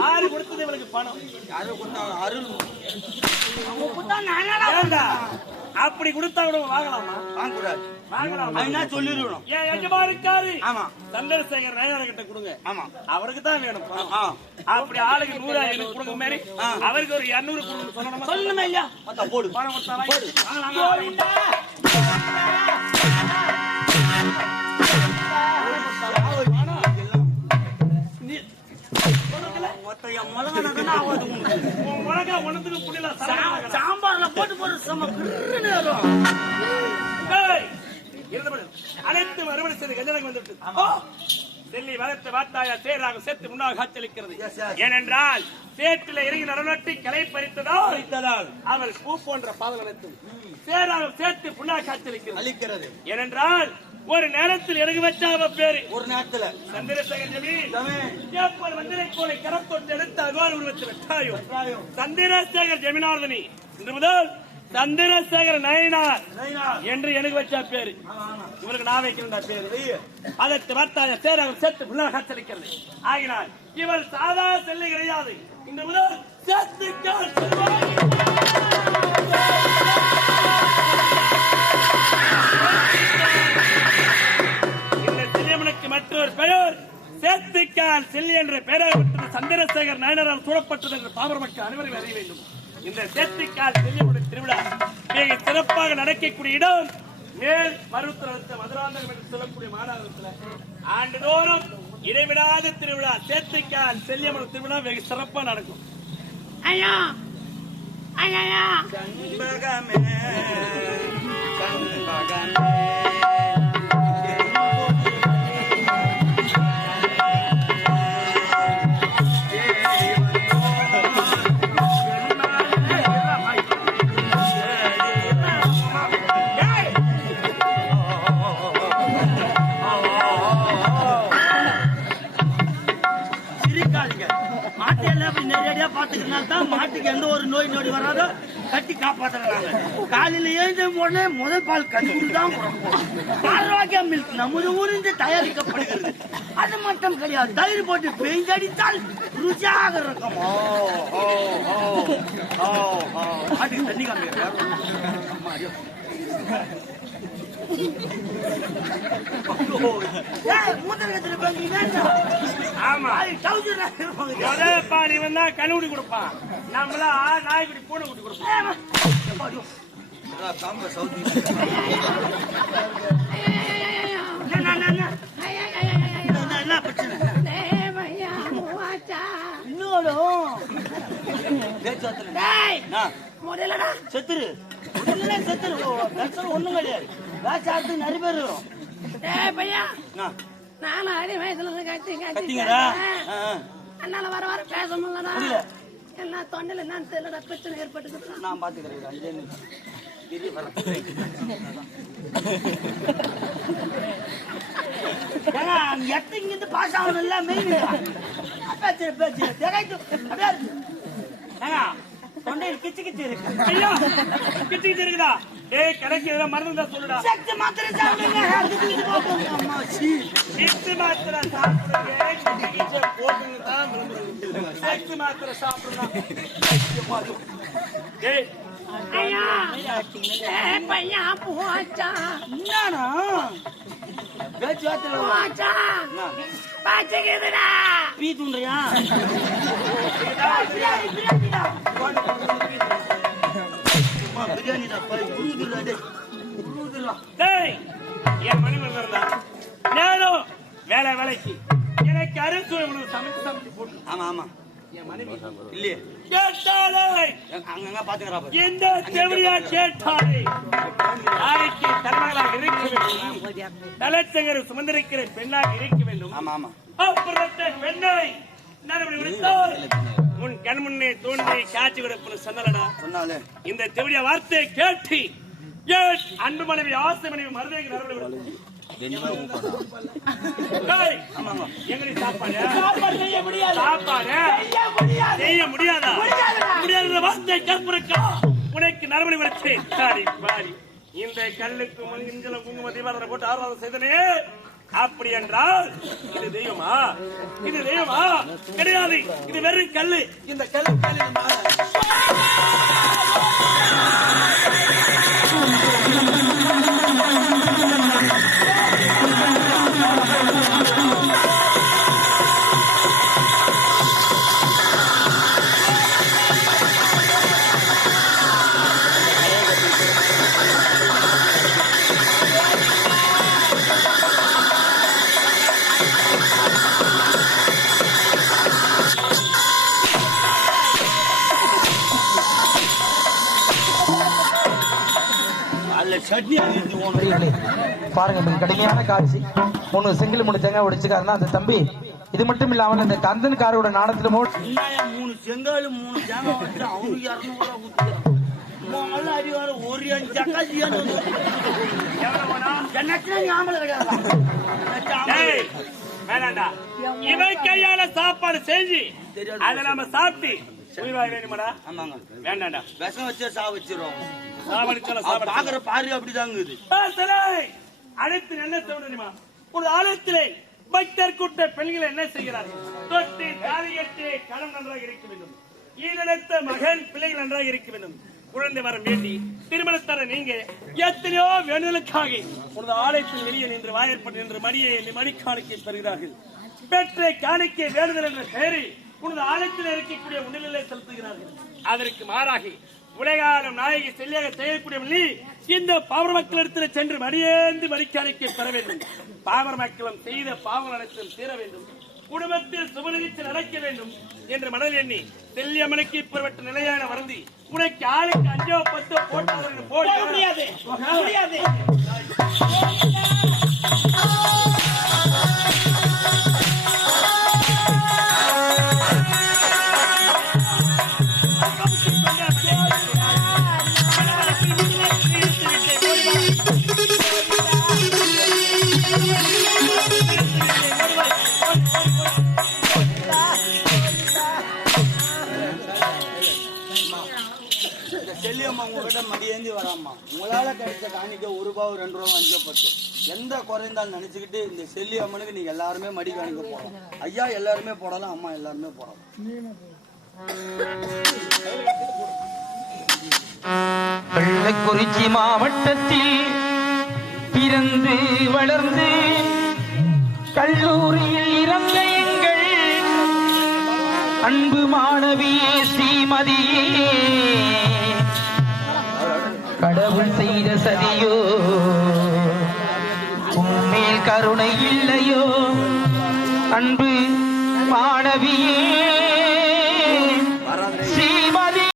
யாரு கொடுத்தது இவளுக்கு பணம்? யாரோ கொடுத்தாங்க அருள். அப்படி கொடுத்தா கூட வாங்கலாமா? வாங்கக்கூடாது. வாங்கலாம் என்ன சொல்லிருக்கணும். ஏன் எஜமா இருக்காரு? ஆமா. சந்திரசேகர் நயனார் கிட்ட கொடுங்க. ஆமா, அவருக்கு தான் வேணும். அப்படி ஆளுக்கு 100 எனக்கு கொடுங்க மாதிரி அவருக்கு ஒரு 200 கொடுங்க சொல்லணுமா? சொல்லணுமே இல்லையா? போடு பணம் கொடுத்தா சாம்பார்ல போட்டு அனைத்து அறுவடை செய்து கஞ்சனக்கு வந்துட்டு செல்லி வளர்த்து வாத்தாயா சேராக சேர்த்து முன்னாக காட்சியளிக்கிறது. ஏனென்றால் சேற்றில இறங்கி நடனட்டி களை பறித்ததால் அவள் பூ போன்ற பாதல் அனைத்தும் சேராக சேர்த்து புண்ணாக காட்சியளிக்கிறது. ஏனென்றால் ஒரு நேரத்தில் எனக்கு வச்ச அவ பேரு ஒரு நேரத்துல சந்திரசேகர் ஜமீன் மந்திரை கோலை கரத்தொட்டு எடுத்து அகவால் உருவத்தில் வெட்டாயோ சந்திரசேகர் ஜமீனார்தனி இன்று முதல் சந்திரசேகர் நயனார் என்று எனக்கு வச்ச பேரு. இவருக்கு நான் வைக்கிறேன் பேரு. அதற்கு வார்த்தாய சேராக சேர்த்து புண்ணாக காட்சியளிக்கிறது. ஆகினால் இவள் சாதா செல்லை கிடையாது. இன்று முதல் சேர்த்து மற்றொரு பெயர் சேத்துக்கால் செல்லி என்ற பெயரால் சந்திரசேகர் நயனாரால் சூழப்பட்டது என்று பாமர மக்கள் அனைவரும் அறிய வேண்டும். இந்த சேத்துக்கால் செல்லியுடைய திருவிழா மிக சிறப்பாக நடக்கக்கூடிய இடம் மேல் மருத்துவ மதுராந்தகம் என்று சொல்லக்கூடிய மாநகரத்தில் ஆண்டுதோறும் இடைவிடாத திருவிழா சேத்துக்கால் செல்லியம்மன் திருவிழா வெகு சிறப்பாக நடக்கும். ஐயா ஐயா மாட்டுக்கு எந்த ஒரு நோய் நொடி வராதோ கட்டி காப்பாத்துறாங்க. காலையில எழுந்த உடனே முதல் பால் கட்டிதான் ஆரோக்கியம் மில்க் நமது ஊரில் தயாரிக்கப்படுகிறது. அது மட்டும் கிடையாது, தயிர் போட்டு பெய்தடித்தால் ருசியாக இருக்கும். மாட்டுக்கு தண்ணி காமிக்க கழுவுடி கொடுப்பான். நம்மளா நாய்க்குடி பூனை குட்டி கொடுப்போம். என்ன பிரச்சனை? செத்துரு செத்துரு ஒண்ணும் கிடையாது. வேச்சாரத்துக்கு நிறைய பேர் வரும். நானும் அடி வயசுல கத்திங்கடா. என்னால வர வர பேச முடியலடா. என்ன தொண்டையில என்ன தெரியலடா, பிரச்சனை ஏற்பட்டு நான் பாத்துக்கிறேன். இங்கிருந்து பாஸ் ஆகணும் இல்ல மெயின் பேச்சு பேச்சு தொண்டையில் கிச்சு கிச்சு இருக்கு. ஐயா கிச்சு கிச்சு இருக்குதா? ஏய் கடைக்கு மருந்து சொல்லுடா. சக்தி மாத்திரை சாப்பிடுங்க. சக்தி மாத்திரை சாப்பிடுங்க. கிச்சு கிச்சு போட்டுங்க தான் விளம்பரம். சக்தி மாத்திரை சாப்பிடுங்க. ஏய் ஐயா பையா போச்சா என்னடா பேச்சு வார்த்தை போச்சா பாத்துக்குதுடா பீ துண்றியா? பிரியாணி என் மணி நேரம் வேலை வேலைக்கு எனக்கு அரிசுவை உணவு சமைச்சு சமைச்சு போட்டு. ஆமா ஆமா என் மனைவி இல்லையே கேட்டாலே அங்கங்க பாத்துக்கிறா. எந்த தேவையா கேட்டாலே தாய்க்கு தலைமகளாக இருக்க வேண்டும், தலைச்சங்கரை சுமந்திருக்கிற பெண்ணாக இருக்க வேண்டும். ஆமா ஆமா அப்படிப்பட்ட பெண்ணை உன் கண் முன்னே தோன்றி காட்சி கொடுப்பது சொன்னலடா. சொன்னாலே இந்த தேவையா வார்த்தையை கேட்டு அன்பு மனைவி ஆசை மனைவி மருதைக்கு நடவடிக்கை செய்ய முடியாதா? முடியாத வார்த்தை கற்புறக்கா உனக்கு நரபடி வச்சேன். இந்த கல்லுக்கு குங்கும தீபாவளி போட்டு ஆர்வாதம் செய்தனே அப்படி என்றால் இது தெய்வமா? இது தெய்வமா? கிடையாது. இது வெறும் கல்லு. இந்த கல்லு பாருங்க, மிக கடுமையான காட்சி. 3 செங்கல் 3 தேங்காய் உடைச்சுக்காருன்னா அந்த தம்பி இது மட்டும் இல்லாமல் அந்த கந்தன்காரோட நாடத்துல 3 செங்கல் 3 தேங்காய் வச்சு அவனுக்கு 200 ரூபா கொடுத்துருக்கான். அறிவாரு ஒரு ஜக்காசி வேணாண்டா. இவன் கையால சாப்பாடு செஞ்சு அதை நம்ம சாப்பிட்டு உயிர்வாய் வேணுமாடா? ஆமாங்க, வேண்டாண்டா. விஷம் வச்சே சா வச்சிருவோம். பாக்குற பாரு அப்படிதாங்க இது. அடுத்து என்ன தெரியுமா? ஒரு ஆலயத்திலே பக்தர் கூட்ட பெண்கள் என்ன செய்கிறார்கள்? தொட்டி தாலியத்தை கணம் நன்றாக இருக்க வேண்டும், ஈழத்த மகன் பிள்ளைகள் நன்றாக இருக்க வேண்டும், குழந்தை வர வேண்டி திருமணத்தர நீங்க எத்தனையோ வேண்டுதலுக்காக உனது ஆலயத்தில் வெளியே நின்று வாயற்பட்டு நின்று மடியை மணி காணிக்கை பெறுகிறார்கள். பெற்ற காணிக்கை வேண்டுதல் என்ற பெயரில் உனது ஆலயத்தில் இருக்கக்கூடிய உணர்நிலை செலுத்துகிறார்கள். அதற்கு மாறாக உலகாலம் நாயகி செல்லியாக செய்யக்கூடிய நீ இந்த பாமர மக்களிடத்தில் சென்று மடியேந்து மடிக்காணிக்கை பெற வேண்டும். பாமர மக்களும் செய்த பாவம் அனைத்தும் தீர வேண்டும், குடும்பத்தில் சுபநிகழ்ச்சி நடக்க வேண்டும் என்று மனதில் எண்ணி செல்லியம்மனுக்கு பெறப்பட்ட நிலையான வருந்தி உனக்கு ஆளுக்கு 5 10 போட்டு போட முடியாது. செல்லியம்மா உங்ககிட்ட மடியேந்தி வராம்மா. உங்களால கிடைச்ச காணிக்க 1 ரூபா 2 ரூபா 5 10 எந்த குறைந்தாலும் நினைச்சுக்கிட்டு இந்த செல்லியம்மனுக்கு நீங்க எல்லாருமே மடி காணிக்க போடலாம். ஐயா எல்லாருமே போடலாம், அம்மா எல்லாருமே போடலாம். கள்ளக்குறிச்சி மாவட்டத்தில் பிறந்து வளர்ந்து கல்லூரியில் இறந்த எங்கள் அன்பு மாணவியே ஸ்ரீமதியே, கடவுள் செய்த சதியோ உன்மேல் கருணை இல்லையோ அன்பு மாணவியே.